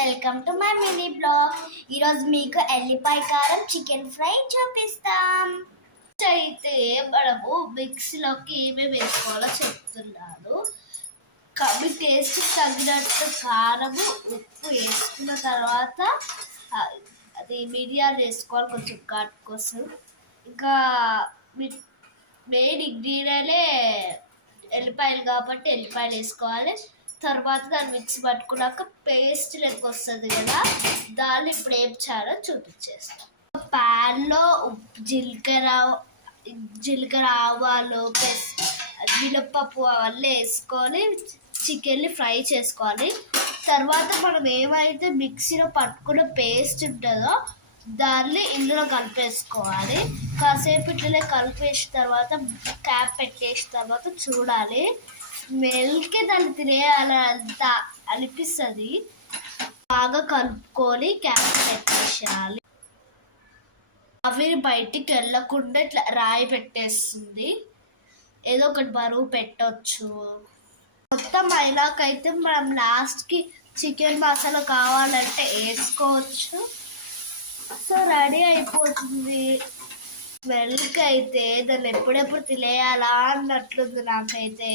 Welcome to my mini blog. ఈరోజు మీకు ఎల్లిపాయ కారం చికెన్ ఫ్రై చూపిస్తాం. అయితే మనము మిక్సీలోకి ఏమేమి వేసుకోవాలో చెప్తున్నాను. మీ టేస్ట్ తగినట్టు కారము ఉప్పు వేసుకున్న తర్వాత అది మిరియాలు వేసుకోవాలి కొంచెం ఘాటు కోసం. ఇంకా మెయిన్ ఇంగ్రీడియంటే ఎల్లిపాయలు కాబట్టి ఎల్లిపాయలు వేసుకోవాలి. తర్వాత దాన్ని మిక్సీ పట్టుకున్నాక పేస్ట్ లెక్క వస్తుంది కదా, దాన్ని ఇప్పుడు ఏం చేయాలో చూపించేస్తాం. ప్యాన్లో జీలకర్ర ఆవాలు మినప్పప్పు అవన్నీ వేసుకొని చికెన్ని ఫ్రై చేసుకోవాలి. తర్వాత మనం ఏమైతే మిక్సీలో పట్టుకున్న పేస్ట్ ఉంటుందో దాన్ని ఇందులో కలిపేసుకోవాలి. కాసేపు ఇట్లనే కలిపేసిన తర్వాత క్యాప్ పెట్టేసిన తర్వాత చూడాలి. స్మెల్కి దాన్ని తినేయాలంత అనిపిస్తుంది. బాగా కలుపుకొని క్యాప్ పెట్టేసేయాలి. అవి బయటికి వెళ్ళకుండా ఇట్లా రాయి పెట్టేస్తుంది. ఏదో ఒకటి బరువు పెట్టవచ్చు. మొత్తం అయినాకైతే మనం లాస్ట్కి చికెన్ మసాలా కావాలంటే వేసుకోవచ్చు. సో రెడీ అయిపోతుంది. స్మెల్కి అయితే దాన్ని ఎప్పుడెప్పుడు తినేయాలా అన్నట్లుంది నాకైతే.